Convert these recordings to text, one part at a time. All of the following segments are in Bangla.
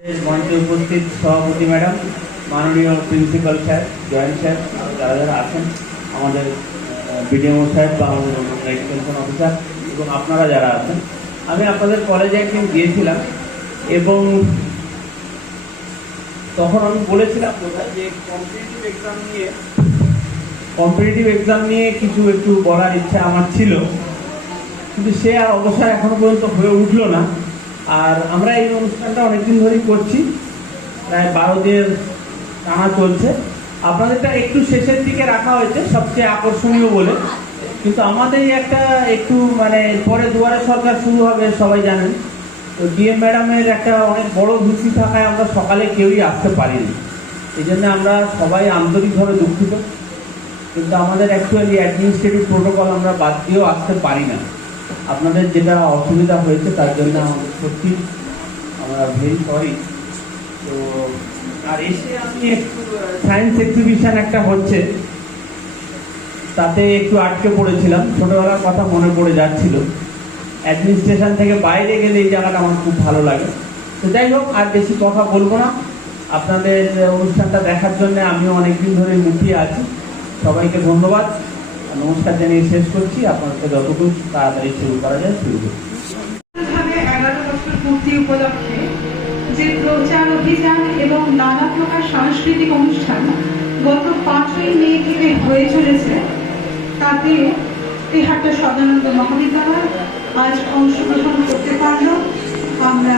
মঞ্চে উপস্থিত সভাপতি ম্যাডাম, মাননীয় প্রিন্সিপাল স্যার, জয়েন্ট স্যার, যারা যারা আছেন, আমাদের বিডিএমও সাহেব বা আমাদের এক্সটেনশন অফিসার এবং আপনারা যারা আছেন, আমি আপনাদের কলেজে একদিন গিয়েছিলাম এবং তখন আমি বলেছিলাম কোথায় যে কম্পিটিটিভ এক্সাম নিয়ে কিছু একটু বলার ইচ্ছা আমার ছিল, কিন্তু সে আর অবসর এখনো পর্যন্ত হয়ে উঠলো না। আর আমরা এই অনুষ্ঠানটা অনেকদিন ধরেই করছি, প্রায় 12 দিনের টানা চলছে। আপনাদেরটা একটু শেষের দিকে রাখা হয়েছে সবচেয়ে আকর্ষণীয় বলে, কিন্তু আমাদের একটা একটু পরে দুয়ারে সরকার শুরু হবে সবাই জানেন, তো ডিএম ম্যাডামের একটা অনেক বড় ধুচি থাকায় আমরা সকালে কেউই আসতে পারিনি। এই জন্য আমরা সবাই আন্তরিকভাবে দুঃখিত, কিন্তু আমাদের অ্যাকচুয়ালি অ্যাডমিনিস্ট্রেটিভ প্রোটোকল আমরা বাদ দিয়েও আসতে পারি না। আপনাদের যেটা অসুবিধা হয়েছে তার জন্য আমাদের সত্যি আমরা ভেরি সরি। তো আর এসে আমি একটু সায়েন্স এক্সিবিশন একটা হচ্ছে, তাতে একটু আটকে পড়েছিলাম, ছোটবেলার কথা মনে পড়ে যাচ্ছিল। অ্যাডমিনিস্ট্রেশন থেকে বাইরে গেলে এই জায়গাটা আমার খুব ভালো লাগে। তো যাই হোক, আর বেশি কথা বলবো না। আপনাদের অনুষ্ঠানটা দেখার জন্য আমিও অনেকদিন ধরে মুখিয়ে আছি। সবাইকে ধন্যবাদ, নমস্কার জানিয়ে শেষ করছি। আপনাদেরকে যতটুকু তাড়াতাড়ি শুরু করা যায় শুরু করছি। 11 বছর পূর্তি উপলক্ষে যে প্রচার অভিযান এবং নানা প্রকার সাংস্কৃতিক অনুষ্ঠান গত 5ই মে থেকে হয়ে চলেছে, তাতে তেহাট্টা সদানন্দ মহাবিদ্যালয় আজ অংশগ্রহণ করতে পারল। আমরা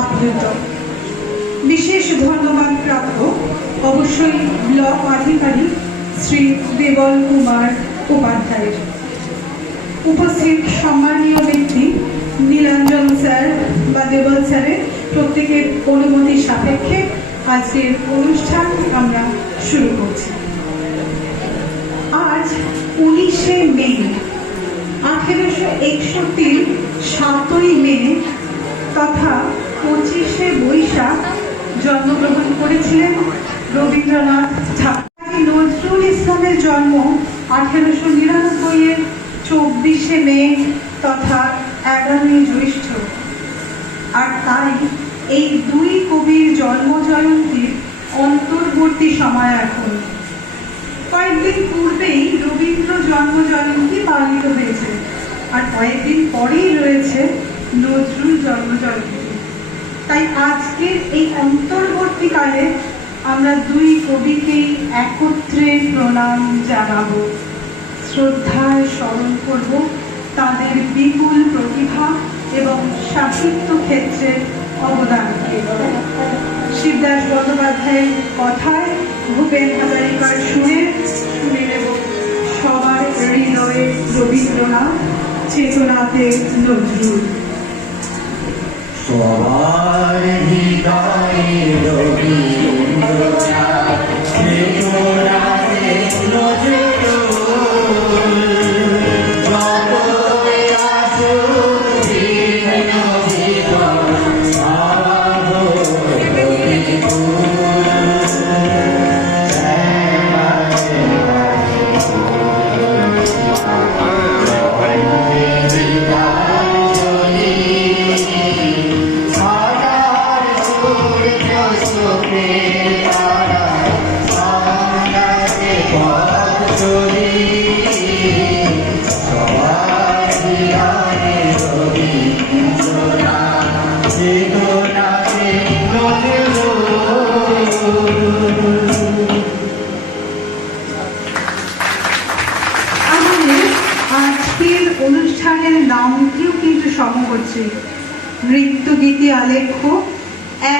আপ্লুত। বিশেষ ধন্যবাদ প্রাপ্য অবশ্যই ব্লক আধিকারিক শ্রী দেবল কুমার উপাধ্যায়। উপস্থিত সম্মানীয় ব্যক্তি নীলাঞ্জন স্যার বা দেবল স্যারের প্রত্যেকের অনুমতি সাপেক্ষে আজকের অনুষ্ঠান আমরা শুরু করছি। আজ 19শে মে, 1861 7ই মে তথা 25শে বৈশাখ জন্মগ্রহণ করেছিলেন রবীন্দ্রনাথ ঠাকুর। নজরুল ইসলামের জন্ম 1899-এর 24শে মে তথা 11ই জ্যৈষ্ঠ। আর তাই এই দুই কবির জন্ম জয়ন্তীর অন্তর্বর্তী সময় এখন। কয়েকদিন পূর্বেই রবীন্দ্র জন্ম জয়ন্তী পালিত হয়েছে, আর কয়েকদিন পরেই রয়েছে নজরুল জন্ম জয়ন্তী। তাই আজকের এই অন্তর্বর্তীকালে আমরা দুই কবিকেই একত্রে প্রণাম জানাবো, শ্রদ্ধায় স্মরণ করব তাদের বিপুল প্রতিভা এবং সাহিত্য ক্ষেত্রের অবদানকে। শিবদাস বন্দ্যোপাধ্যায়ের কথায়, ভূপেন হাজারিকার সুরে শুনে নেব সবার হৃদয়ে রবীন্দ্রনাথ, চেতনাতে নজরুল। সবার হৃদয়ে রবীন্দ্রনাথ, চেতনাতে নজরুল। আজকের অনুষ্ঠানের নামটিও কিন্তু সম হচ্ছে, নৃত্য গীতি আলেখ্য,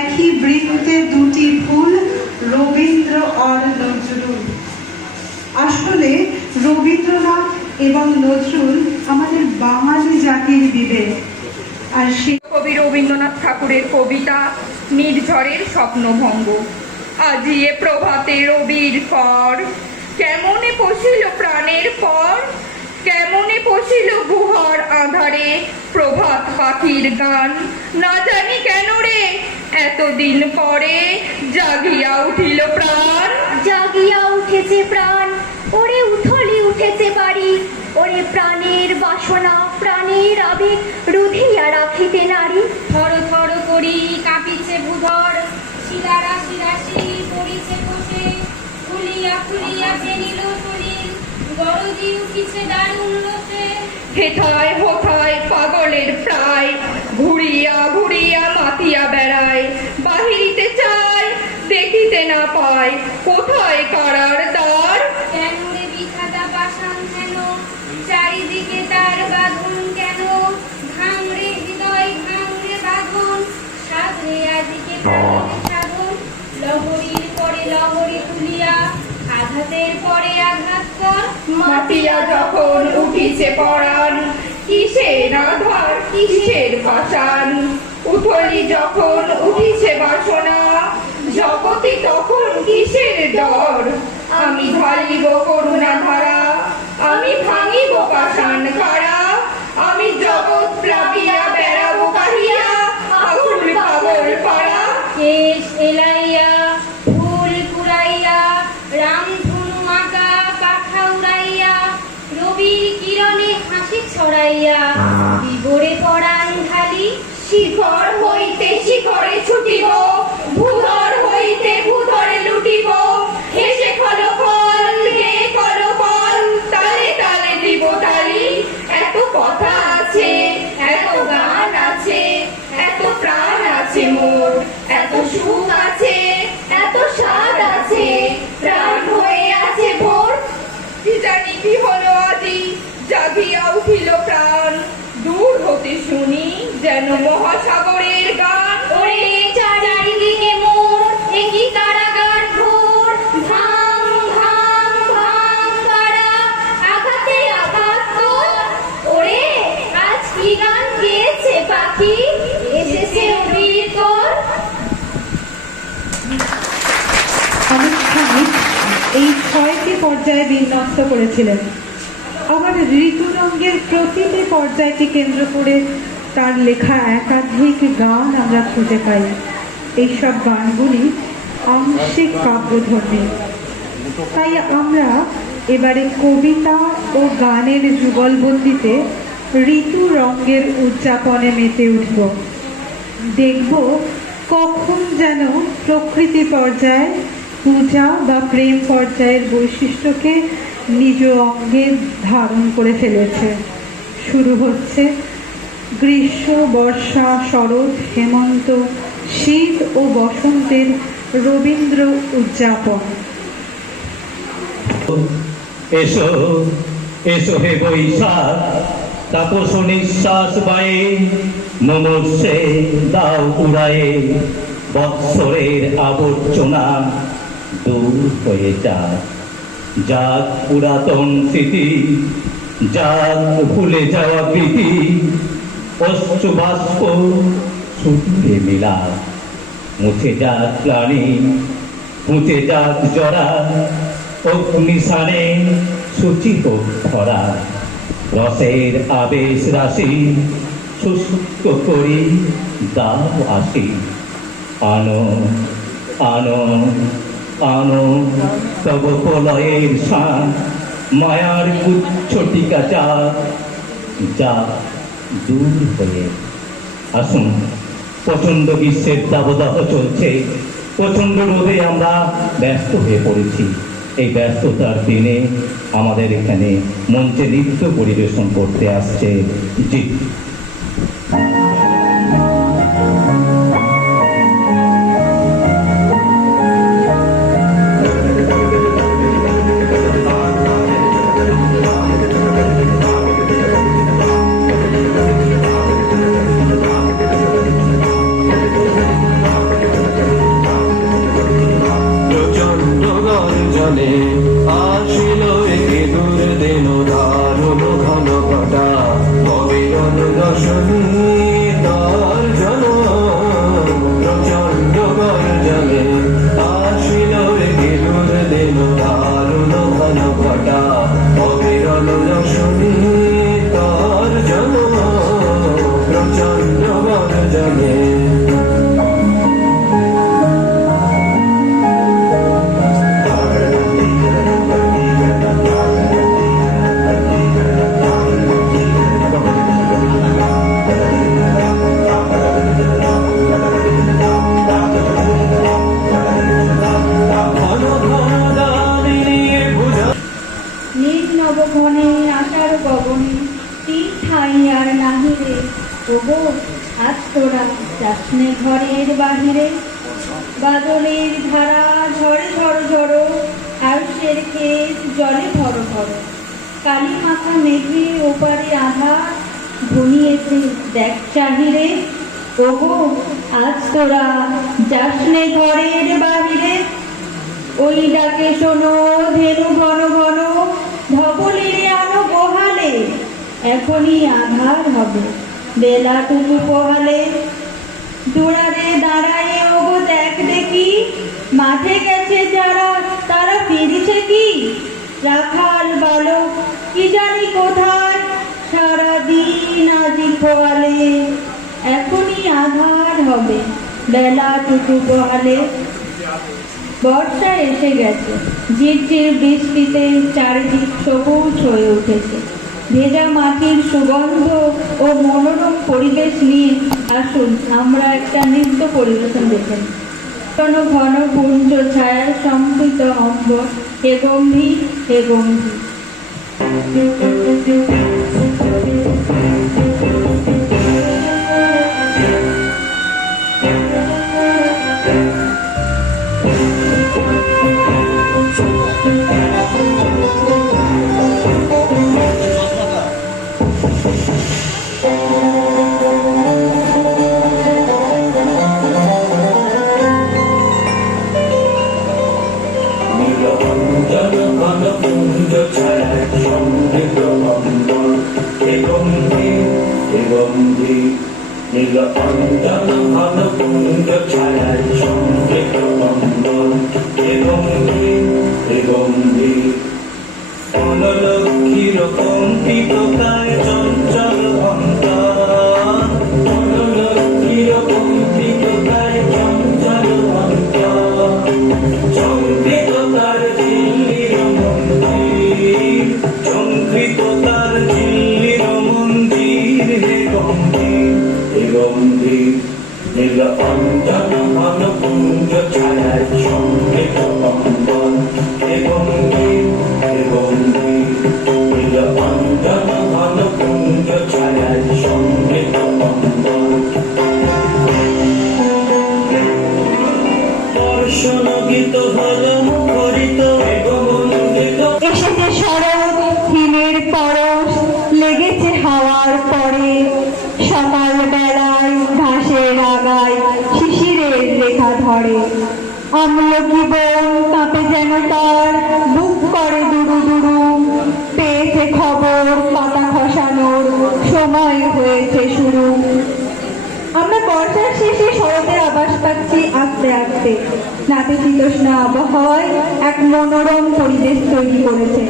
একই বৃন্তে দুটি ফুল, রবীন্দ্র আর নজরুল। আসলে রবীন্দ্রনাথ এবং নজরুল আমাদের বাঙালি জাতির বিবেক। আর সে কবি রবীন্দ্রনাথ ঠাকুরের কবিতা নির্ঝরের স্বপ্নভঙ্গ। আজিয়ে প্রভাতে রবির কর, কেমনে পশিল প্রাণের পর, কেমনে পশিল গুহার আধারে, প্রভাত পাখির গান না জানি কেন রে, এতদিন পরে জাগিয়া উঠিল প্রাণ। জাগিয়া উঠেছে প্রাণ, ওরে উথলি উঠেছে বাড়ি, ওরে প্রাণের বাসনা প্রাণের আবেগ রুধিয়া রাখিতে নারী। থর থর করি কাঁপিছে ভূধর, রাশি পড়িছে বসে, ফুলিয়া ফুলিয়া ফেনিল শরীর, গরজি উঠিছে দারুণ রসে। হেথায় হোথায় পাগলের প্রায়, ঘুরিয়া ঘুরিয়া মাতিয়া বেড়ায়, বাহিরিতে চায় দেখিতে না পায়, কোথায় কারার দ্বার। কেন রে বিধাতা পাষাণ কেন, চারিদিকে তার বাঁধন কেন, ভাঙরে হৃদয় ভাঙরে বাঁধন, সাধরে আদিকে প্রাণের সাধন। লহরীর পরে লহরী তুলিয়া, আঘাতের পরে আঘাত কর। মাতিয়া যখন উঠিছে পরাণ, কিসের আধার কিসের পাষাণ। উথলি যখন উঠিছে বাসনা, জগতে তখন কিসের ডর। আমি ঢালিব করুণা ধারা, আমি ভাঙিব পাষাণ কারা, আমি জগৎ প্লাবিয়া বেড়াবো কাহিয়া, আকুল পাগল পাড়া। কেশ এলাইয়া ফুল কুড়াইয়া, রামধনু আঁকা পাখা উড়াইয়া, রবির কিরণে হাসি ছড়াইয়া, বিবরে পরাণ ঢালি। শিখর হইতে শিখরে ছুটিব, ভূধর হইতে ভূধরে লুটিব, হেসে খলো ফল গে করো ফল, তালে তালে দিব তালি। এত কথা আছে, এত গান আছে, এত প্রাণ আছে মোর, এত সুখ আছে, এত স্বাদ আছে, প্রাণ হয়ে আছে ভোর। কি জানি কি হলো আজি, জাগিয়া উঠিল প্রাণ, দূর হতে শুনি যেন মহাসাগরের গান। ওরে চারিদিকে মোর, একই কারাগার ঘোর, ভাঙ ভাঙ ভাঙ পাড়া, আঘাতে আঘাত কর। ওরে আজ কি গান গেয়েছে পাখি, এসেছে রবির কর। অনুষ্ঠানে এই 6টি পর্যায়ে বিন্যস্ত করেছিলেন। আবার ঋতুরঙ্গের প্রতিটি পর্যায়কে কেন্দ্র করে তার লেখা একাধিক গান আমরা খুঁজে পাই। এইসব গানগুলি আংশিক কাব্যধর্মী। তাই আমরা এবারে কবিতা ও গানের যুগলবন্দিতে ঋতুরঙ্গের উদযাপনে মেতে উঠব। দেখব কখন যেন প্রকৃতি পর্যায়, পূজা বা প্রেম পর্যায়ের বৈশিষ্ট্যকে নিজ অঙ্গে ধারণ করে ফেলেছে। শুরু হচ্ছে গ্রীষ্ম, বর্ষা, শরৎ, হেমন্ত, শীত ও বসন্তের রবীন্দ্র উদযাপন। এসো এসো হে বৈশাখ, তাপস নিঃশ্বাস বায়ে, মমর্ষে দাও উড়ায়ে, বৎসরের আবর্জনা দূর হয়ে যাক। যাক পুরাতন স্মৃতি, যাক ভুলে যাওয়া প্রীতি, অশ্রু বাষ্প সুধুরে মিলা। মুছে যাক প্রাণী, মুছে যাক জরা, অগ্নিশানে সূচি হোক ধরা। রসের আবেশ রাশি শুষ্ক করি দাও আসি। আনো আনো আনো তব প্রলয়ের শান, মায়ার গুচ্ছ টিকা যা দূর হয়ে। আসুন, প্রচন্ড গ্রীষ্মের দাবদাহ চলছে, প্রচন্ড রোদে আমরা ব্যস্ত হয়ে পড়েছি। এই ব্যস্ততার দিনে আমাদের এখানে মঞ্চে নৃত্য পরিবেশন করতে আসছে জি প্রচন্ড গর্জনে আসিল একে দূর দিন দারুণ ঘন ঘটা, অবিরল দশমী তার জন। প্রচন্ড গর্জনে আসিল একে দূর দিন দারুণ ঘন ঘটা, অবিরল দশমী তার জন। প্রচন্ড গর্জনে ঘনে আষাঢ় গগনে তিন ঠাই আর নাহি রে ওগো আজ তোরা যাসনে ঘরের বাহিরে বাদলের ধারা ঝড়ে ঝড় ঝড়ো আয়ুষের ক্ষেত জলে ভর ভর কালী মাথা মেঘে ওপারে আধার ঘনিয়েছে দেখ চাহিরে ওগো আজ তোরা যাসনে ঘরের বাহিরে ওই ডাকে শোনো ধেনু ঘন ঘন ধবলিরে আনো গোহালে এখনই আধার হবে বেলাটুকু পোহালে দুড়ারে দাঁড়ায় ওগো দেখ দেখি মাঠে গেছে যারা তারা ফিরেছে কি রাখাল বালক কি জানি কোথায় সারাদিন আজি পোহালে এখনই আধার হবে বেলাটুকু পোহালে বর্ষা এসে গেছে ঝিরঝির বৃষ্টিতে চারিদিক সবুজ হয়ে উঠেছে ভেজা মাটির সুগন্ধ ও মনোরম পরিবেশ নিয়ে আসুন আমরা একটা নৃত্য পরিবেশন দেখেন ঘন ঘন পুঞ্জ ছায়ার সম্পৃত অম্বর হে গম্ভীর হে গম্ভীর নীলকণ্ঠন ঘন পুঞ্জ ছায়ায় সমৃদ্ধ অম্বর হে গম্ভীর হে গম্ভীর নীলকণ্ঠন ঘন পুঞ্জ ছায়ায় সমৃদ্ধ অম্বর হে গম্ভীর হে গম্ভীর বনলক্ষ্মীর কম্পিত কায় চঞ্চল অন্তর বনলক্ষ্মীর কম্পিত কায় চঞ্চল অন্তর চঙ্কৃত তার ঝিল্লির মন্দির চঙ্কৃত তার ঝিল্লির মন্দির হে গম্ভীর হে গম্ভীর নীল অঞ্জন ঘন পুঞ্জ ছায়ায় সমৃদ্ধ অম্বর হে গম্ভীর হে গম্ভীর নীল অঞ্জন ঘন পুঞ্জ ছায়ায় সমৃদ্ধ অম্বর দর্শন গীত ভজন মুখরিত বেগমণ্ডিত এসেছে শরৎ হিমের পরশ লেগেছে হাওয়ার পরে সকাল বেলায় ঘাসের আগায় শিশিরের রেখা ধরে আমলকি বন কাঁপে যেন তার বুক করে দুরু দুরু পেয়েছে খবর পাতা খসানোর সময় হয়েছে শুরু আমরা বর্ষার শেষে শরতের আভাস পাচ্ছি আস্তে আস্তে নাতিশীতোষ্ণ আবহাওয়ায় এক মনোরম পরিবেশ তৈরি করেছে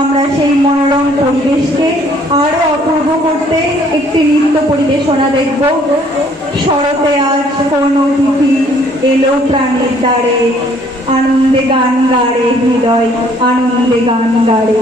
আমরা সেই মনোরম পরিবেশকে আরো অপূর্ব করতে একটি নৃত্য পরিবেশনা দেখব শরতে আজ কোন অতিথি এলো প্রাণের দ্বারে আনন্দে গান গাড়ে হৃদয় আনন্দে গান গাড়ে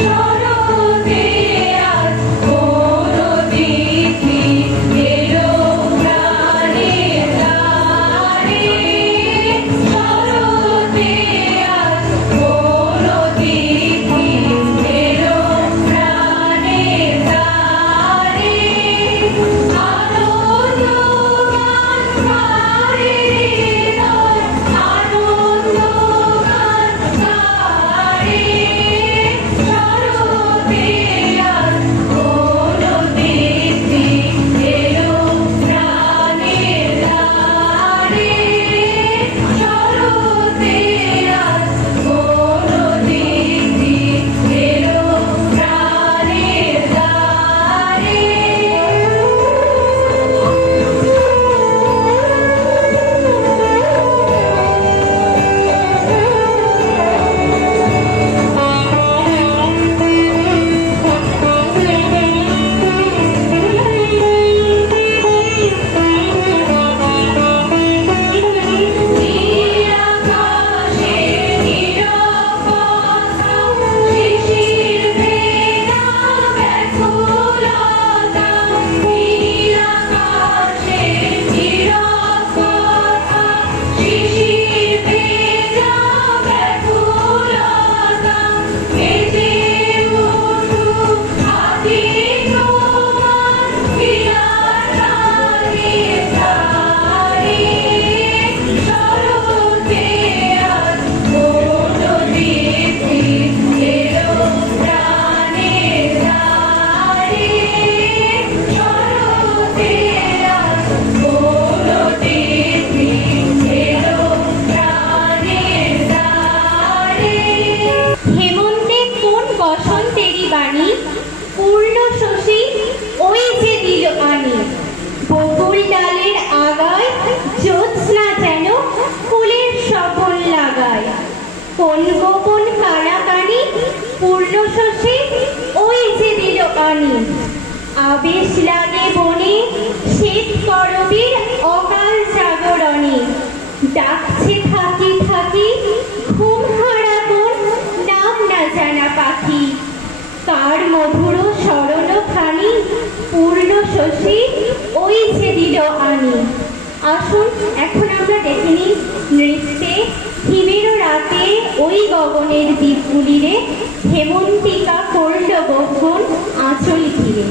শরতে আজ কোন অতিথি এলো প্রাণের দ্বারে শরতে কোন গোপন কানাকানি পূর্ণ শশী ওই যে দিল আনি। আবেশ লাগে বনে শীত করবীর অকাল জাগরণে। ডাকছে থাকি থাকি ঘুম হারা কোন নাম না জানা পাখি। কার মধুর স্মরণ খানি পূর্ণ শশী ওই যে দিল আনি। আসুন এখন আমরা দেখে নিই নৃত্যে হিমের রাতে ওই গগনের দ্বীপগুলিরে হেমন্তিকা করল গগন আঁচল ঘিরে।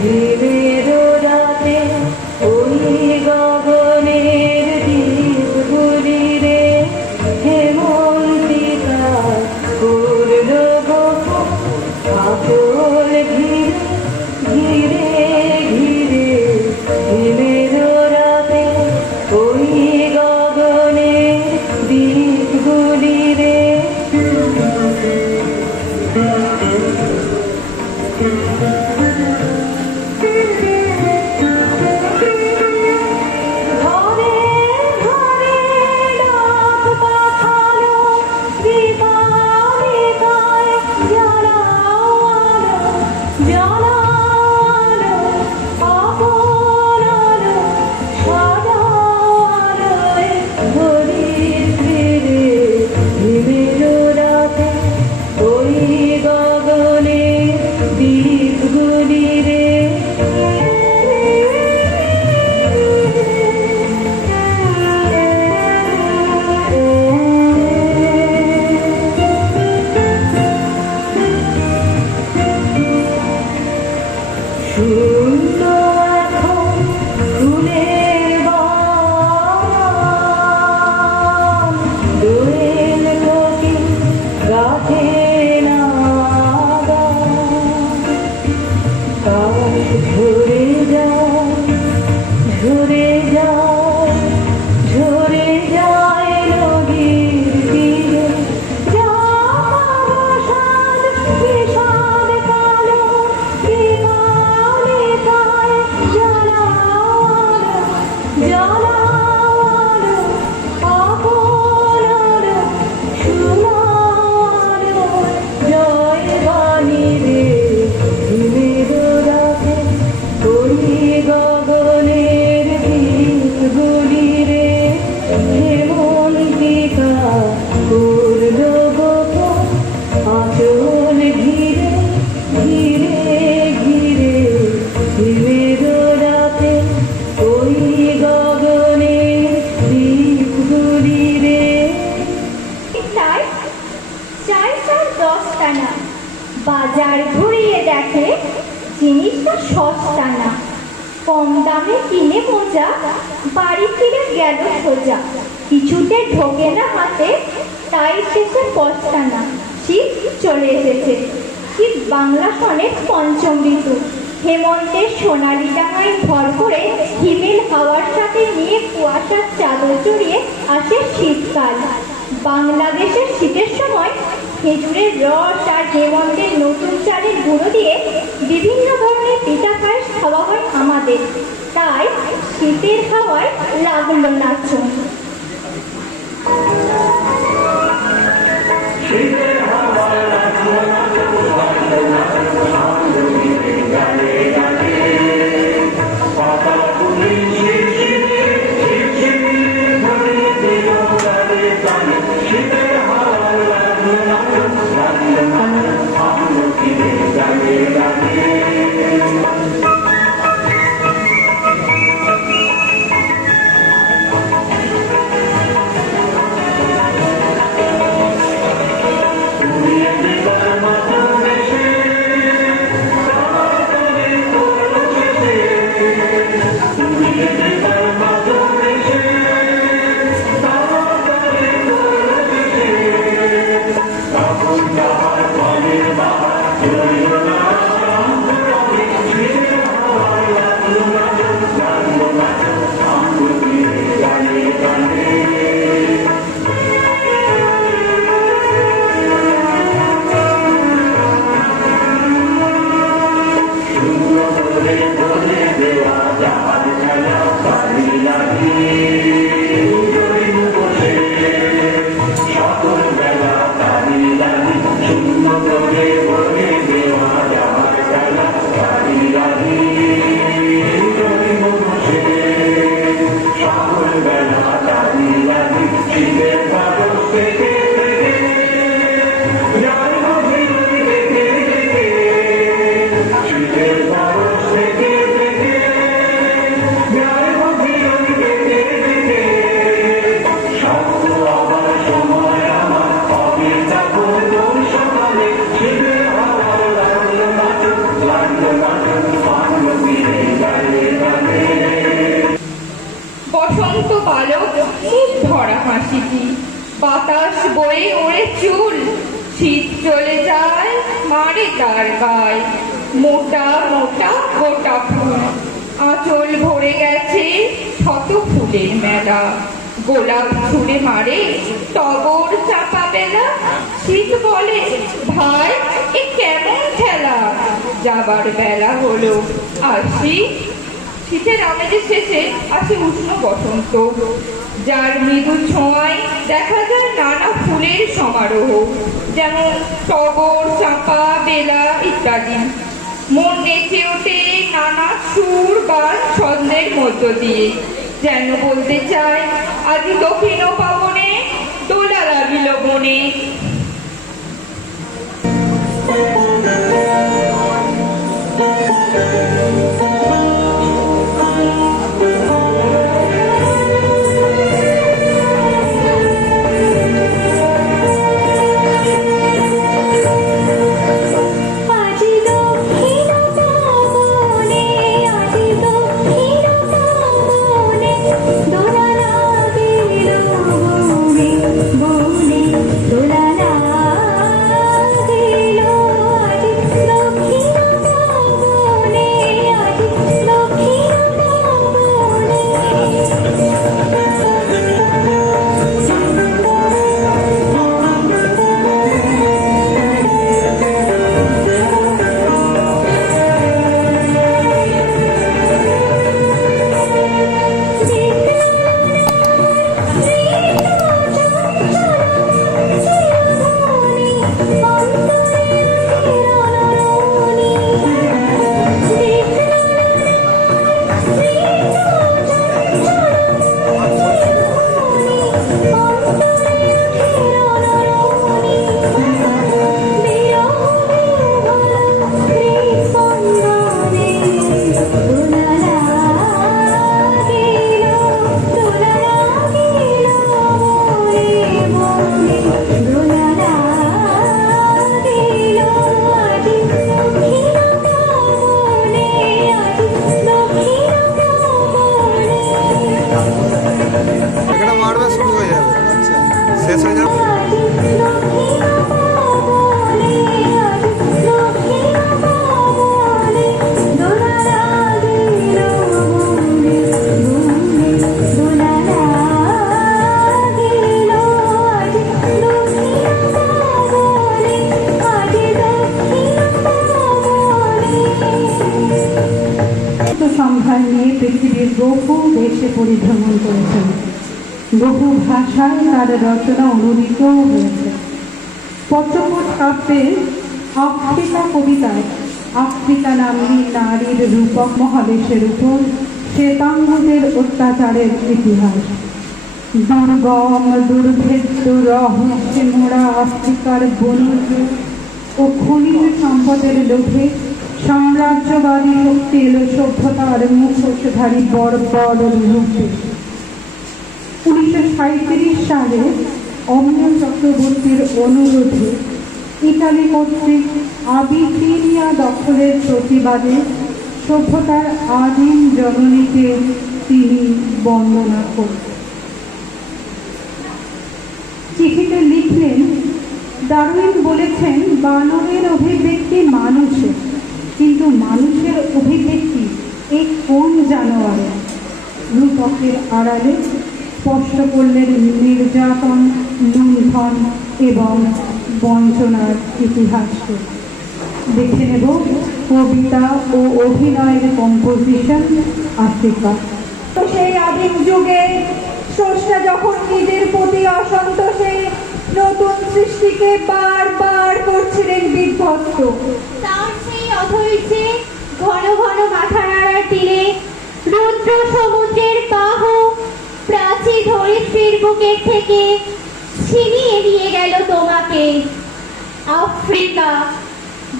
হিমের রাতে ওই গগনের দ্বীপগুলিরে হেমন্তিকা করল গগন আঁচল ঘিরে ঘিরে ঘিরে। হিমের রাতে ওই গগনের দ্বীপগুলিরে ঘরে ঘরে ডাক পাঠানো দীপালিকায় জ্বালাও আলো জ্বালাও আলো আপন আলো সাজাও আলোয় ঘড়ির ফিরে। হিমের রাতে ওই গগনের দ্বীপগুলিরে শূন্য এখন ফুলের বাগান। দোয়েল কোকিল গাছে নাগান। কাশ ঝরে যায় ঝরে যায় ঝরে যায় নদীর তীরে। বিষাদ বিষাদ কালো দীপালিকায় জ্বালাও আলো জ্বালাও আলো আপন আলো শোনাও আলো জয় বাণী রে। হিমের রাতে ওই গগনের দ্বীপগুলিরে হেমন্তিকা করল গগন আঁচল ঘিরে ঘিরে ঘিরে। হিমের রাতে ওই গগনের দ্বীপগুলিরে চাই চাই চাই 10 টানা। বাজার ঘুরিয়ে দেখে জিনিসটা সস্তা না। কম দামে কিনে মোজা বাড়ি ফিরে গেল সোজা। কিছুতে ঢোকে না হাতে তাই শেষে পস্তানা। শীত চলে এসেছে শীত বাংলা সনের পঞ্চম ঋতু। হেমন্তের সোনালি ডাঙায় ভর করে হিমেল হাওয়ার সাথে নিয়ে কুয়াশার চাদর জড়িয়ে আসে শীতকাল। বাংলাদেশের শীতের সময় খেজুরের রস আর হেমন্তের নতুন চালের গুঁড়ো দিয়ে বিভিন্ন ধরনের পিঠা পায়েস খাওয়া হয় আমাদের। তাই শীতের হাওয়ায় লাগলো নাচন। বসন্ত বালক মুখ ধরা হাসিটি, বাতাস বয়ে ওড়ে চুল, শীত চলে যায় মারে তার গায়, মোটা মোটা গোটা ফুল, আঁচল ভরে গেছে শত ফুলের মেলা, গোলাপ ছুঁড়ে মারে টগর চাপা বেলা, শীত বলে ভাই এ কেমন খেলা, যাবার বেলা হলো আসি। শীতের আমেজের শেষে আসে উষ্ণ বসন্ত, যার মৃদু ছোঁয়ায় দেখা যায় নানা ফুলের সমারোহ, যেমন টগর চাঁপা বেলা ইত্যাদি। মন নেচে ওঠে নানা সুর বা ছন্দের মধ্য দিয়ে, যেন বলতে চায় আজ দক্ষিণ পাবনে দোলা লাগিল বনে। সম্ভার নিয়ে পৃথিবীর বহু দেশে পরিভ্রমণ করেছেন, বহু ভাষায় তার রচনা অনুদিতও হয়েছে। পত্রপট কাব্যে আফ্রিকা কবিতায় আফ্রিকা নামী নারীর রূপক মহাদেশের উপর শ্বেতাঙ্গদের অত্যাচারের ইতিহাস, দুর্গম দুর্ভেদ্য রহস্যে মোড়া আফ্রিকার বনজ ও খনিজ সম্পদের লোভে সাম্রাজ্যবাদী শক্তি এলো সভ্যতার মুখোশধারী বর্বর রূপে। 1937 সালে অমিয় চক্রবর্তীর অনুরোধে ইতালি কর্তৃক আবিসিনিয়া দখলের প্রতিবাদে সভ্যতার আদিম জননীকে তিনি বন্দনা করতেন। চিঠিতে লিখলেন, ডারউইন বলেছেন বানরের অভিব্যক্তি মানুষের, কিন্তু মানুষের অভিব্যক্তি এই কোন জানোয়ারের? রূপকের আড়ালে স্পষ্ট করলেন নির্যাতন, লুণ্ঠন এবং বঞ্চনার ইতিহাসকে। দেখে নেব কবিতা ও অভিনয়ের কম্পোজিশন আফ্রিকা। তো সেই আদিম যুগে স্রষ্টা যখন নিজের প্রতি অসন্তোষে নতুন সৃষ্টিকে বারবার করছিলেন বিধ্বস্ত, তার সেই অধৈর্যে ঘন ঘন মাথা নাড়ার তীরে রুদ্র সমুদ্রের বাহু প্রাচী ধরিত্রীর বুকের থেকে ছিনিয়ে নিয়ে গেল তোমাকে। আফ্রিকা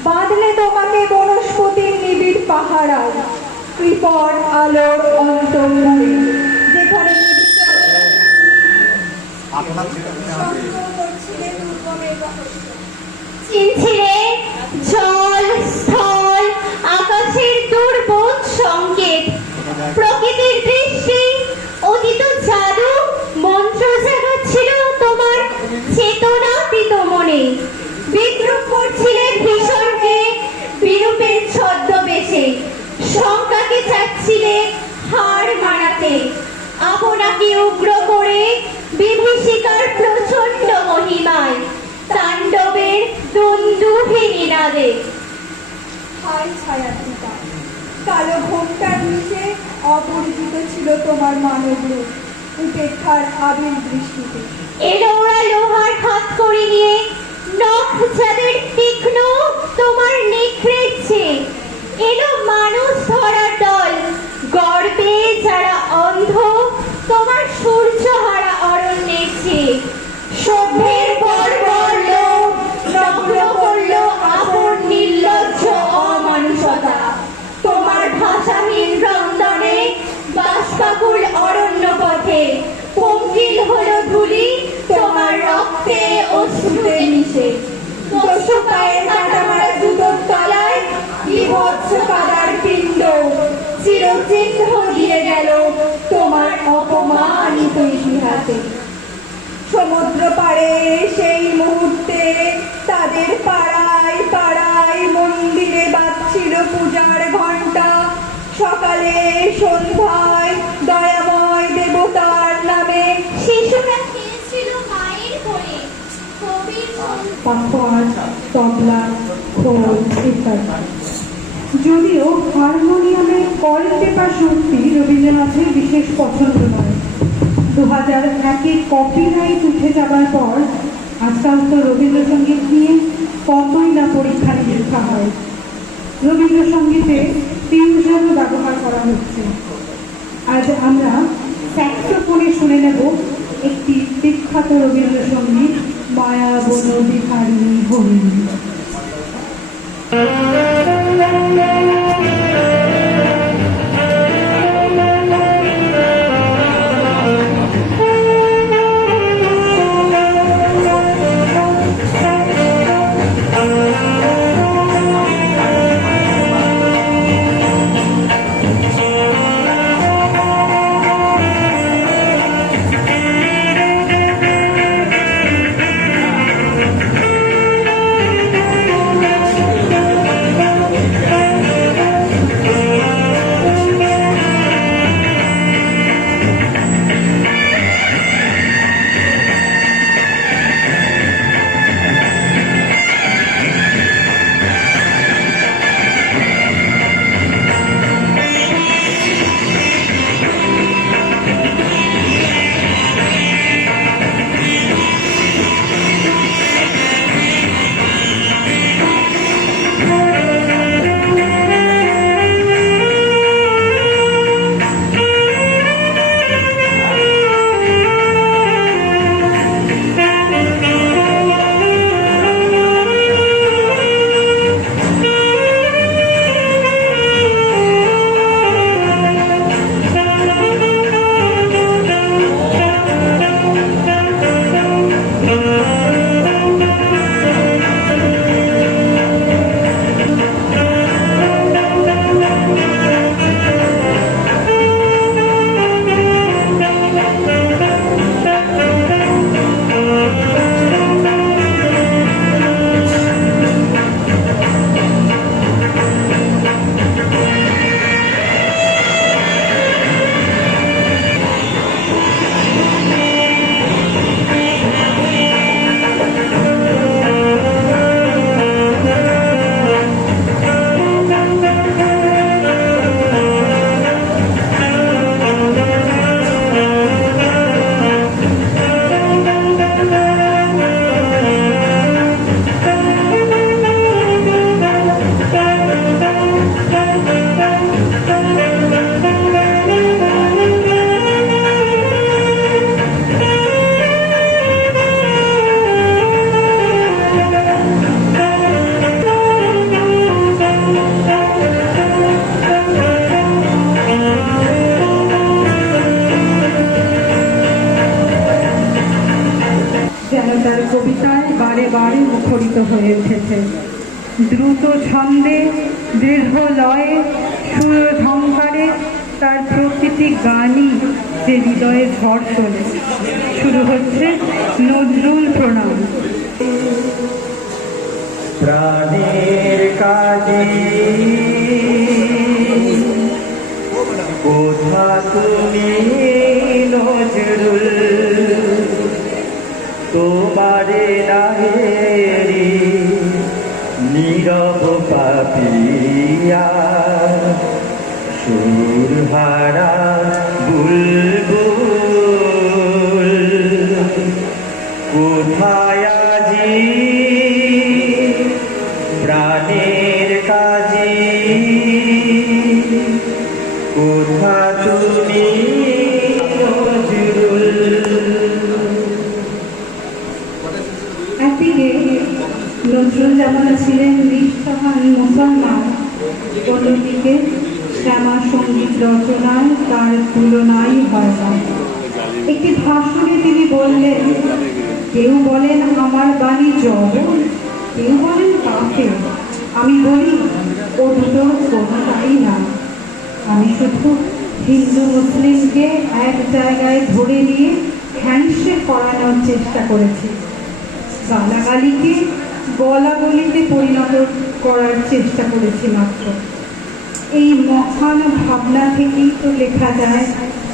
বাঁধলে তোমাকে বনস্পতির নিবিড় পাহারায়, কৃপণ আলোর অন্তর্মুখে, যেখানে চিনছিলে জল স্থল আকাশের দুর্বোধ সংকেত, প্রকৃতির দৃষ্টি অতীত জাদু মন্ত্র জাগাচ্ছিল তোমার চেতনাতীত মনে। বিদ্রুপ করছিলে ভীষণকে বিরূপের ছদ্মবেশে, শঙ্কাকে চাচ্ছিলে হার মানাতে, আপনাকে উগ্র করে বিভীষিকার প্রচন্ড মহিমায়, তাণ্ডবের দুন্দুভিনী নাদে। হায় ছায়াতীতা, কালো ঘোমটার নিচে অপরিচিত ছিল তোমার মানব রূপ, উপেক্ষার আবির দৃষ্টিতে। এলো ওরা লোহার হাত করে নিয়ে, নখ যাদের তীক্ষ্ণ তোমার নিখড়ের চেয়ে, এলো মানুষ ধরার দল, গর্বে যারা অন্ধ তোমার সূর্যহারা অরণ্যের চেয়ে। সভ্যের বর্বর লোক নগ্ন করল আপন নির্লজ্জ অমানুষতা, তোমার ভাষাহীন রন্দনে বাষ্পাকুল অরণ্য পথে পঙ্কিল হলো ধুলি তোমার রক্তে অশ্রুতে মিশে। দস্যু পায়ের কাটামারা জুতোর তলায় বিভৎস কাদার পিণ্ড চিরচিহ্ন দিয়ে গেল তোমার অপমানিত ইতিহাসে। সমুদ্র পাড়ে সেই মুহূর্তে তাদের পাড়ায় পাড়ায় মন্দিরে বাজছিল পূজার ঘণ্টা, সকালে সন্ধ্যায় দয়াময় দেবতার নামে শিশুরা খেলছিল মায়ের কোলে, কবির পাখোয়াজ, তবলা, খোল ইত্যাদি। যদিও হারমোনিয়ামের কল টেপা শক্তি রবীন্দ্রনাথের বিশেষ পছন্দ নয়। 2001-এ কপিরাইট উঠে যাবার পর আজকাল তো রবীন্দ্রসঙ্গীত নিয়ে কতই না পরীক্ষা নিরীক্ষা হয়। রবীন্দ্রসঙ্গীতে ফিউশনও ব্যবহার করা হচ্ছে। আজ আমরা স্যাক্সোফোনে শুনে নেব একটি বিখ্যাত রবীন্দ্রসঙ্গীত, মায়া বন বিহারিণী হরিণী। কবিতায় বারে বারে মুখরিত হয়ে উঠেছে। দ্রুত ছন্দে, দৃঢ় লয়ে, সুর ঝংকারে তার প্রকৃতি গানই যে হৃদয়ে ঝড় তোলে। শুরু হচ্ছে নজরুল প্রণাম। প্রাণের কাজে কোথা তুমি নজরুল, তোমারে নাহেরি নীরব পাপিয়া সুরহারা বুলবুল, কোথায় আজি প্রাণের কাজে কোথা তুমি নজরুল। একদিকে নজরুল যেমন ছিলেন নিষ্ঠাবান মুসলমান, অন্যদিকে শ্যামা সঙ্গীত রচনায় তার তুলনাই হয় না। একটি ভাষণে তিনি বললেন, কেউ বলেন আমার বাণী জড়, কেউ বলেন কাকে, আমি বলি ও দুটো কোনোটাই না। আমি শুধু হিন্দু মুসলিমকে এক জায়গায় ধরে নিয়ে হ্যান্ডশেক করানোর চেষ্টা করেছি, গালাগালিকে গলাগলিতে পরিণত করার চেষ্টা করেছি মাত্র। এই মহান ভাবনা থেকেই তো লেখা যায়,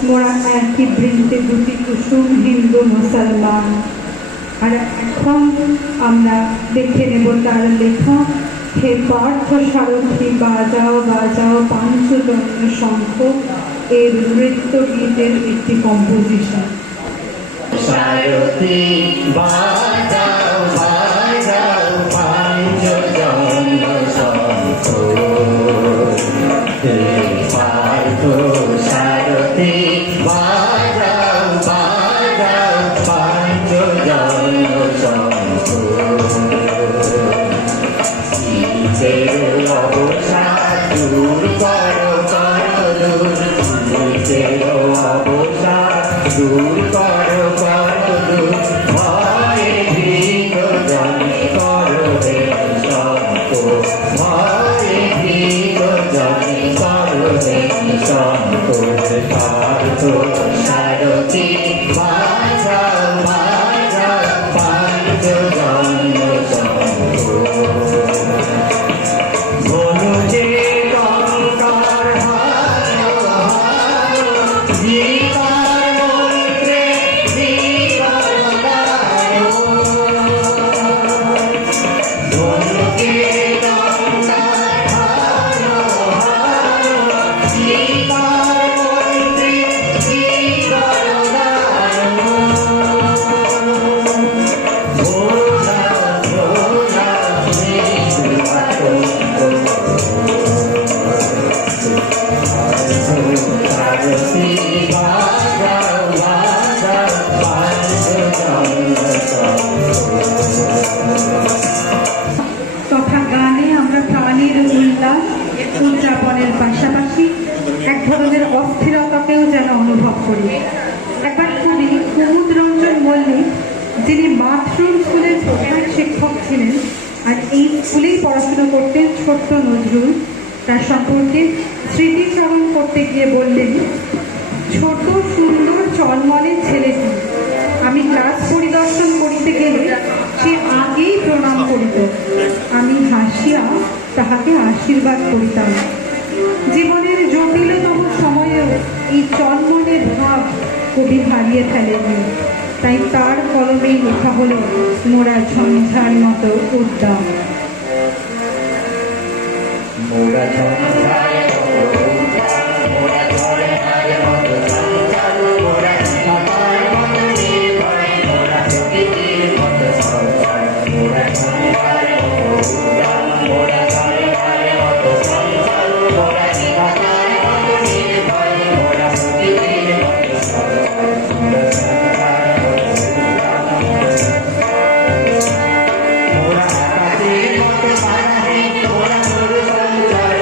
মোরা একই বৃন্তে দুটি কুসুম হিন্দু মুসলমান। আর এখন আমরা দেখে নেব তার লেখা হে পার্থ সারথী বাজাও বাজাও পাঞ্চজন্য শঙ্খ, এর নৃত্য গীতের একটি কম্পোজিশন। সারথী বাজাও বাজাও পাঞ্চজন্য শঙ্খ, হে পার্থ সারথী বাজাও বাজাও পাঞ্চজন্য শঙ্খ, শীতের অবসাদ দূর করো করো দূর, শীতের অবসাদ দূর করো করো দূর, ভয়ে ভীত জন করো হে শঙ্খ, ভয়ে ভীত জন করো হে শঙ্খ, পার্থ সারথী বাজাও বাজাও পাঞ্চজন্য শঙ্খ, ধনুজে কঙ্কার হারো হারো, গীতার মন্ত্রে জীবন দাও, ধনুজে কঙ্কার হারো হারো, গীতার মন্ত্রে জীবন দাও, ভোলা ভোলা সারথী বাজাও বাজাও পাঞ্চজন্য তথা গানে আমরা প্রাণীর উল্লাস উদযাপনের পাশাপাশি এক ধরনের অস্থিরতাকেও যেন অনুভব করি। একবার কবি কুমুদ রঞ্জন মল্লিক, যিনি বাথরুম স্কুলের প্রধান শিক্ষক ছিলেন আর এই স্কুলেই পড়াশোনা করতেন ছোট্ট নজরুল, তার সম্পর্কে স্মৃতিচারণ করতে গিয়ে বললেন, ছোট সুন্দর চলমলের ছেলেটি, আমি ক্লাস পরিদর্শন করিতে গেলে সে আগেই প্রণাম করিত, আমি হাসিয়া তাহাকে আশীর্বাদ করিতাম। জীবনের জটিলতম সময়েও এই চলমলের ভাব কবি হারিয়ে ফেলেনি, তাই তার কলমেই লেখা হলো মোরা ঝঞ্ঝার মতো উদ্যম। মোরা ঝঞ্ঝার মতো উদ্যম, মোরা ঝঞ্ঝার মতো চঞ্চল, মোরা সবার মতো নির্ভয়, মোরা প্রকৃতির মতো সচল, মোরা ঝঞ্ঝার মতো উদ্যম, মোরা ঝঞ্ঝার মতো চঞ্চল, মোরা সবার মতো নির্ভয়, মোরা প্রকৃতির মতো সচল, মোরা ঝঞ্ঝার মতো উদ্যম, মোরা আকাশের মতো বানাহীন, মোরা সরু সঞ্চার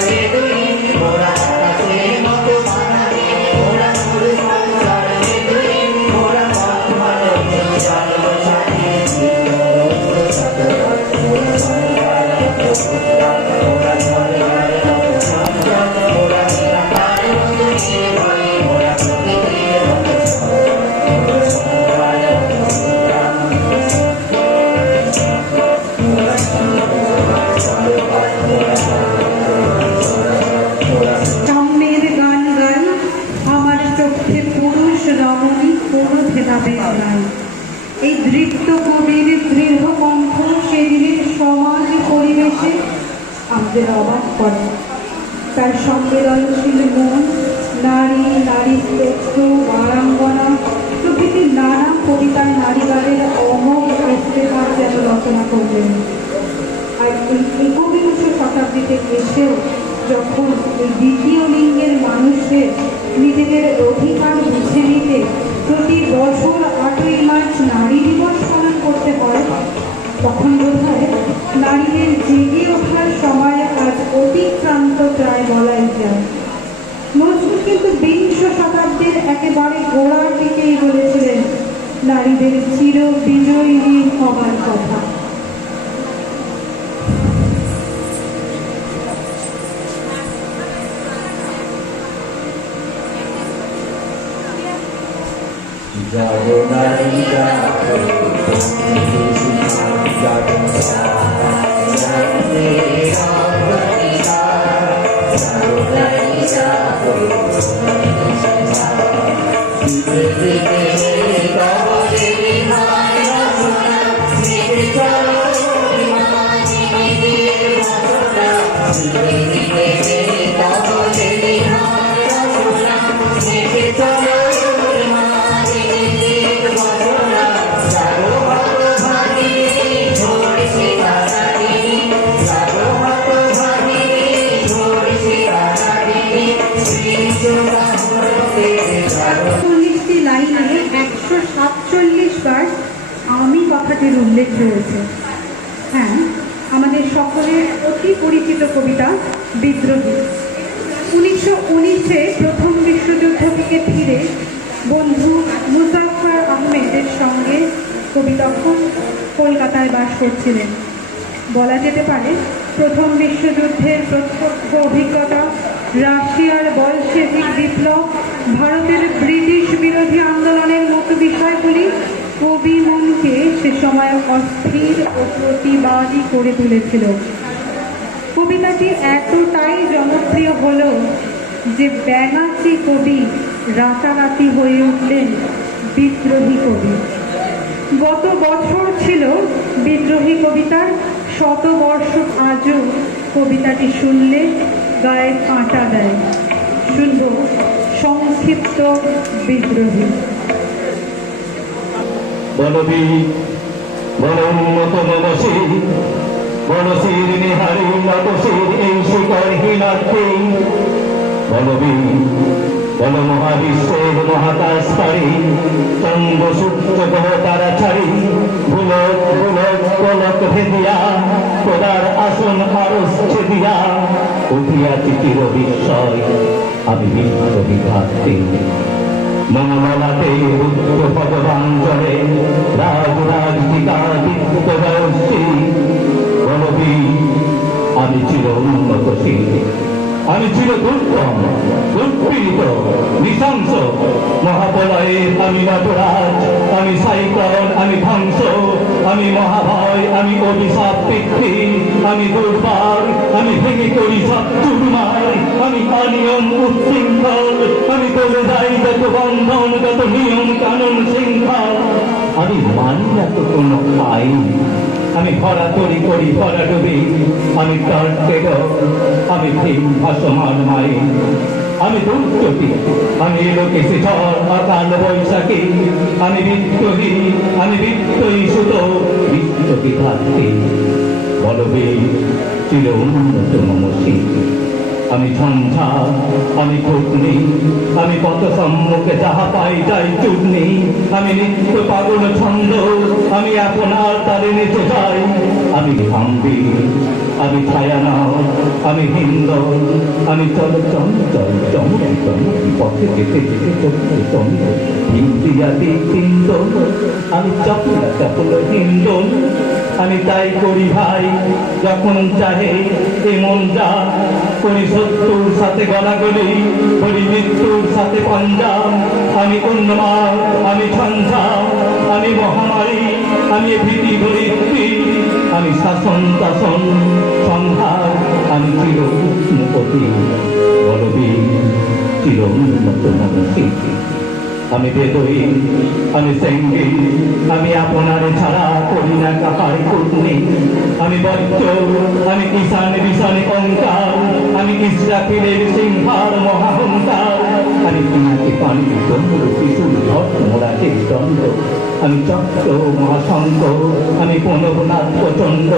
কোনো ভেদাভেদ নাই। এই দৃপ্ত কবির দৃঢ় কণ্ঠ সেদিনের সমাজ পরিবেশে আমাদের অবাক করে। তার সংবেদনশীল মন নারী, নারীত্ব, বারাঙ্গনা প্রভৃতি নানা কবিতার নারীবাদের অমোঘ ইস্তেহার যেন রচনা করলেন। আর এই একবিংশ শতাব্দীতে এসেও যখন এই দ্বিতীয় লিঙ্গের মানুষদের নিজেদের অধিকার বুঝে নিতে প্রতি বছর 8ই মার্চ নারী দিবস পালন করতে হয়, তখন বোধহয় নারীদের জেগে ওঠার সময় আজ অতিক্রান্ত প্রায় বলাই যায়। নজরুল কিন্তু বিংশ শতাব্দীর একেবারে গোড়ার দিকেই বলেছিলেন নারীদের চির বিজয়ী হবার কথা। জাগো নারী জাগো, জাগো লাইনে 147 বার আমি কথাটির উল্লেখ রয়েছে। হ্যাঁ, আমাদের সকলের অতি পরিচিত কবিতা বিদ্রোহী। 1919-এ প্রথম বিশ্বযুদ্ধ থেকে ফিরে বন্ধু মুজাফফর আহমেদের সঙ্গে কবি তখন কলকাতায় বাস করছিলেন। বলা যেতে পারে প্রথম বিশ্বযুদ্ধের প্রত্যক্ষ অভিজ্ঞতা, রাশিয়ার বলশেভিক বিপ্লব, ভারতের ব্রিটিশ বিরোধী আন্দোলনের মতো বিষয়গুলি কবি মনকে সে সময় অস্থির ও প্রতিবাদী করে তুলেছিল। কবিতাটি এতটাই জনপ্রিয় হল যে ব্যাঙাচি কবি রাতারাতি হয়ে উঠলেন বিদ্রোহী কবি। গত বছর ছিল বিদ্রোহী কবিতার শতবর্ষ। আজও কবিতাটি শুনলে গায়ে কাঁটা দেয়। শুনব সংক্ষিপ্ত বিদ্রোহী। বলবীর বল উন্নত মনসী, বনশীর নিহারি নতশীর এই শিকরহীনার্থী। বলবীর বল মহাবিশ্বের মহাকাশ পারি, চন্দ্র সূর্য গ্রহ তারা ছাড়ি, ভুলক ভুলক পলক ভেদিয়া খোদার আসন আরস ছেদিয়া উঠিয়াছি চির বিস্ময় আমি বিশ্ববিধাত্রী। মনমলাতে রুদ্র ভগবান জলে রাজ রাজিকা দীপ্ত বয়সী। বলবীর আমি চির উন্নতশীল, আমি চির দুর্গম দুর্পীড়িত নৃশংস মহাবলয়ের আমি নটরাজ, আমি সাইক্লন, আমি ধ্বংস, আমি মহাভয়, আমি অভিশাপ পৃথ্বী, আমি দুর্বার, আমি ভেঙে করি সব চুরমার, আমি অনিয়ম উচ্ছৃঙ্খল, আমি বলে যাই যত বন্ধন যত নিয়ম কানুন শৃঙ্খল, আমি মানি না তো কোনো আইন, আমি ভরা তরি করি ভরা ডুবি, আমি টর্নেডো, আমি ভীম ভাসমান মাইন, আমি দুর্যোগী, আমি লোকেশে ঝড় অকাল বৈশাখী, আমি বিদ্রোহী, আমি বিদ্রোহী সুত বিশ্ববিধাত্রী। বলবীর চির উন্নত মমসী, আমি ঝঞ্ঝা, আমি ঘূর্ণি, আমি পথ সম্মুখে যাহা পাই যাই চূর্ণি, আমি নিত্য পাগল ছন্দ, আমি আপনার তারে নেচে যাই, আমি ভাম্বি, আমি ছায়ানাও, আমি হিন্দ, আমি চল চঞ্চল চমকি চমকি পথে যেতে যেতে চমকে চমকে হিন্দিয়াতি হিন্দ, আমি চপলা চপল হিন্দ, আমি তাই করি ভাই যখন চাহে এমন যা করি, শত্রুর সাথে গলাগলি করি, মৃত্যুর সাথে পঞ্জাম, আমি উন্মাদ, আমি ঝঞ্ঝা, আমি মহামারী, আমি ভীতি ধরিত্রী, আমি শাসন শাসন সংহার, আমি চির উষ্ণপতি। বলবীর চির উন্নত মনসী, আমি বেদই, আমি সেঙ্গি, আমি আপনার ছাড়া করি না কাহার কুটনি। আমি বজ্র, আমি কিষান বিশান কঙ্কার, আমি ইসরাফিলের সিংহার মহাহংকার। আমি পিনাকি পানি চন্দ্রী সুন্দর মোরা দণ্ড, আমি চক্র মহাশঙ্ক, আমি পুনর্নাথ প্রচণ্ড।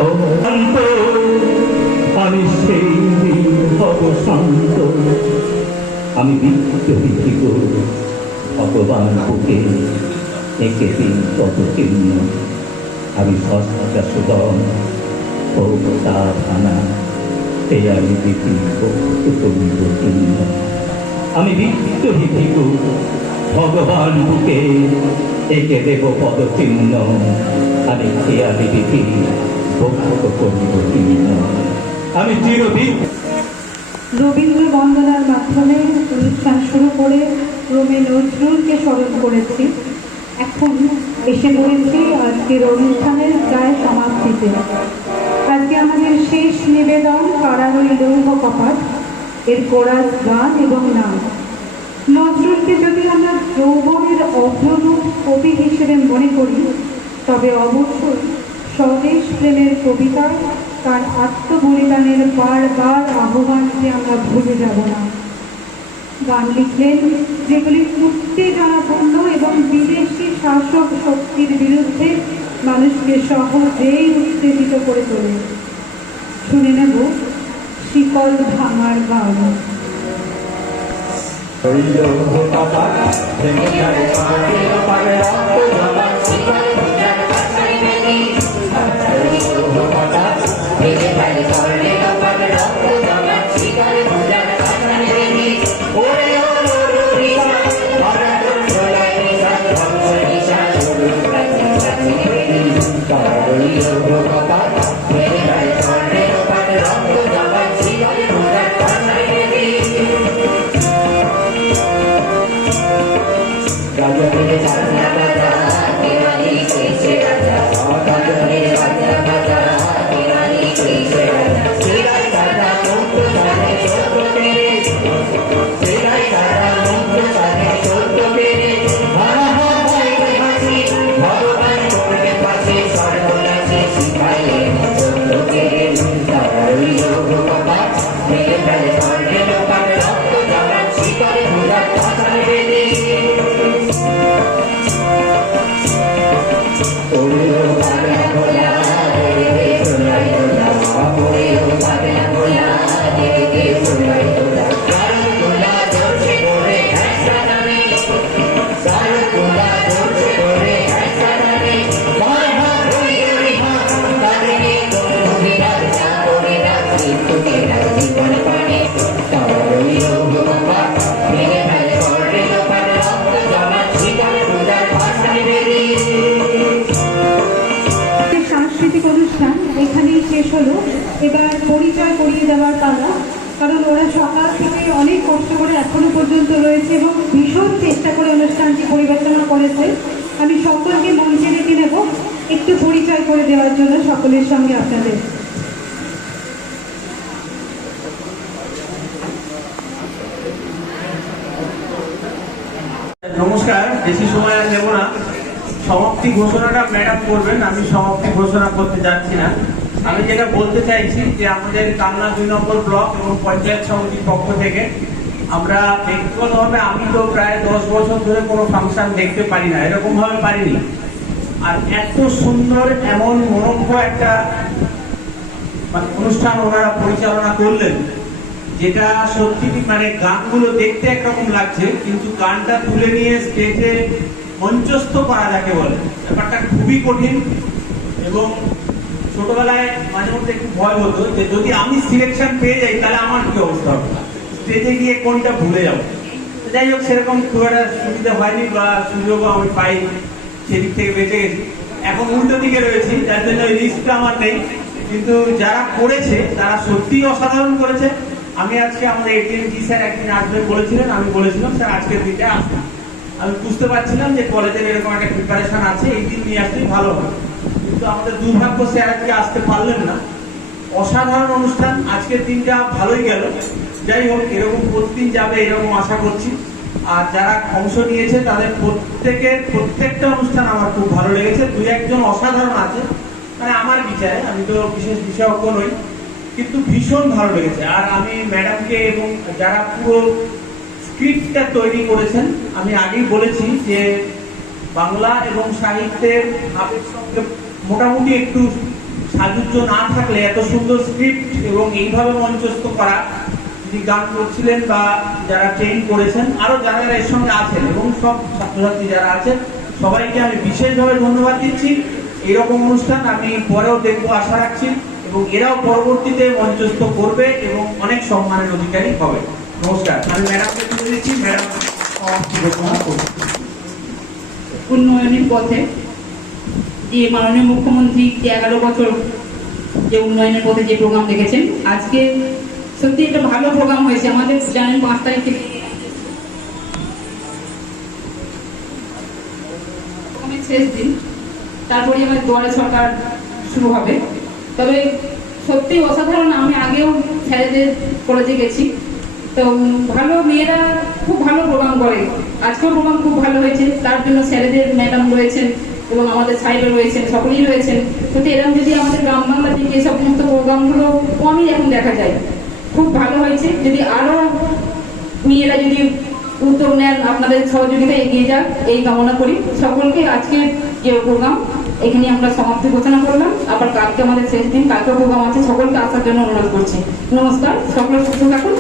আমি সেই ভব শান্ত, আমি বিদ্যুৎ ভগবান বুকে একে দিন তত চিহ্ন। আমি সস্তা সুদম ভোক্তা থানা, এই আমি চিহ্ন। আমি বিদ্যুৎ ভগবান বুকে একে দেব পদ চিহ্ন। আমি খেয়ালি বিধি ভক্ত করিব চিহ্ন। আমি চিরদিন রবীন্দ্র বন্দনার মাধ্যমে অনুষ্ঠান শুরু করে রোমে নজরুলকে স্মরণ করেছি। এখন এসে পড়েছি আজকের অনুষ্ঠানের প্রায় সমাপ্তিতে। আজকে আমাদের শেষ নিবেদন কারারই লৌহ কপাট, এর কোরাস গান এবং নাম। নজরুলকে যদি আমরা যৌবনের অগ্রদূত কবি হিসেবে মনে করি, তবে অবশ্যই স্বদেশ প্রেমের কবিতায় তার আত্মবলিদানের বারবার আহ্বানকে আমরা ভুলে যাব না। গান লিখলেন যেগুলি উত্তেজনাপূর্ণ এবং বিদেশি শাসক শক্তির বিরুদ্ধে মানুষকে সহজেই উত্তেজিত করে তোলে। শুনে নেব শিকল ভাঙার গান। এখানেই শেষ হলো। এবার পরিচয় করিয়ে দেওয়ার পালা, কারণ ওরা সকাল থেকে অনেক কষ্ট করে এখনো পর্যন্ত রয়েছে এবং ভীষণ চেষ্টা করে অনুষ্ঠানটি পরিবেশনা করেছে। আমি সকলকে মঞ্চে ডেকে নেব একটু পরিচয় করে দেওয়ার জন্য সকলের সঙ্গে আপনাদের। নমস্কার, বেশি সময় আর নেব না। সমাপ্তি ঘোষণাটা ম্যাডাম করবেন, আমি সমাপ্তি ঘোষণা করতে যাচ্ছি না। আমি যেটা বলতে চাইছি যে আমাদের কালনা 2 নম্বর ব্লক এবং পঞ্চায়েত সমিতির পক্ষ থেকে আমরা ব্যক্তিগতভাবে, আমি তো প্রায় 10 বছর ধরে কোনো ফাংশন দেখতে পারি না, এরকম ভাবে পারিনি। আর এত সুন্দর এমন মনোজ্ঞ একটা অনুষ্ঠান ওনারা পরিচালনা করলেন, যেটা সত্যি মানে গানগুলো দেখতে একরকম লাগছে, কিন্তু গানটা তুলে নিয়ে স্টেজে মঞ্চস্থ করা যাকে বলে, ব্যাপারটা খুবই কঠিন। এবং ছোটবেলায় মাঝে মধ্যে একটু ভয় হতো যে যদি আমি সিলেকশন পেয়ে যাই তাহলে আমার কি অবস্থা হবে, স্টেজে গিয়ে কোনটা ভুলে যাবো। যাই হোক, সেরকম খুব একটা সুবিধা হয়নি বা সুযোগও আমি পাই, সেদিক থেকে বেঁচে গেছি। এখন উল্টো দিকে রয়েছি, যার জন্য ওই রিস্কটা আমার নেই। কিন্তু যারা করেছে তারা সত্যিই অসাধারণ করেছে। আমি আজকে আমাদের এটিএম জি স্যার একদিন আসবেন বলেছিলেন, আমি বলেছিলাম স্যার আজকের দিনটা আসবেন। আমি বুঝতে পারছিলাম যে কলেজের এরকম একটা প্রিপারেশন আছে, এই দিন নিয়ে আসলেই ভালো হয়, কিন্তু আমাদের দুর্ভাগ্য স্যার আজকে আসতে পারলেন না। অসাধারণ অনুষ্ঠান, আজকের দিনটা ভালোই গেল। যাই হোক, এরকম প্রতিদিন যাবে এরকম আশা করছি। আর যারা অংশ নিয়েছে তাদের প্রত্যেকটা অনুষ্ঠান আমার খুব ভালো লেগেছে। দুই একজন অসাধারণ আছে, মানে আমার বিচারে, আমি তো বিশেষ বিশেষজ্ঞ নই, কিন্তু ভীষণ ভালো লেগেছে। আর আমি ম্যাডামকে এবং যারা পুরো স্ক্রিপ্টটা তৈরি করেছেন, আমি আগেই বলেছি যে বাংলা এবং সাহিত্যের ভাবের সঙ্গে মোটামুটি একটু সাযুজ্য না থাকলে এত সুন্দর স্ক্রিপ্ট এবং এইভাবে মঞ্চস্থ করা, যিনি গান করছিলেন বা যারা ট্রেন করেছেন, আরো যারা এর সঙ্গে আছেন এবং সব ছাত্রছাত্রী যারা আছেন, সবাইকে আমি বিশেষভাবে ধন্যবাদ দিচ্ছি। এরকম অনুষ্ঠান আমি পরেও দেখবো আশা রাখছি, এবং এরাও পরবর্তীতে মঞ্চস্থ করবে এবং অনেক সম্মানের অধিকারী হবে। নমস্কার, আমি ম্যাডামকে তুলে দিচ্ছি। ম্যাডাম ঘোষণা করছি। উন্নয়নের পথে যে মাননীয় মুখ্যমন্ত্রী যে 11 বছর যে উন্নয়নের পথে যে প্রোগ্রাম দেখেছেন, আজকে সত্যি একটা ভালো প্রোগ্রাম হয়েছে। আমাদের জানেন 5 তারিখ থেকে শেষ দিন, তারপরে আমাদের দুয়ারে সরকার শুরু হবে। তবে সত্যি অসাধারণ, আমি আগেও স্যারেদের কলেজে গেছি, তো ভালো, মেয়েরা খুব ভালো প্রোগ্রাম করে। আজকেও প্রোগ্রাম খুব ভালো হয়েছে, তার জন্য স্যারেদের ম্যাডাম রয়েছেন এবং আমাদের সাইডে রয়েছেন, সকলেই রয়েছেন। সত্যি এরকম যদি আমাদের গ্রাম বাংলা থেকে এই সমস্ত প্রোগ্রামগুলো কমই এখন দেখা যায়, খুব ভালো হয়েছে। যদি আরো মেয়েরা যদি উদ্যোগ নেন, আপনাদের সহযোগিতায় এগিয়ে যাক, এই কামনা করি। সকলকে আজকে যে প্রোগ্রাম এখানে আমরা সমাপ্তি ঘোষণা করলাম। আবার কালকে আমাদের শেষ দিন, কালকে প্রোগ্রাম আছে, সকলকে আসার জন্য অনুরোধ করছি। নমস্কার, সকলে সুস্থ থাকুন।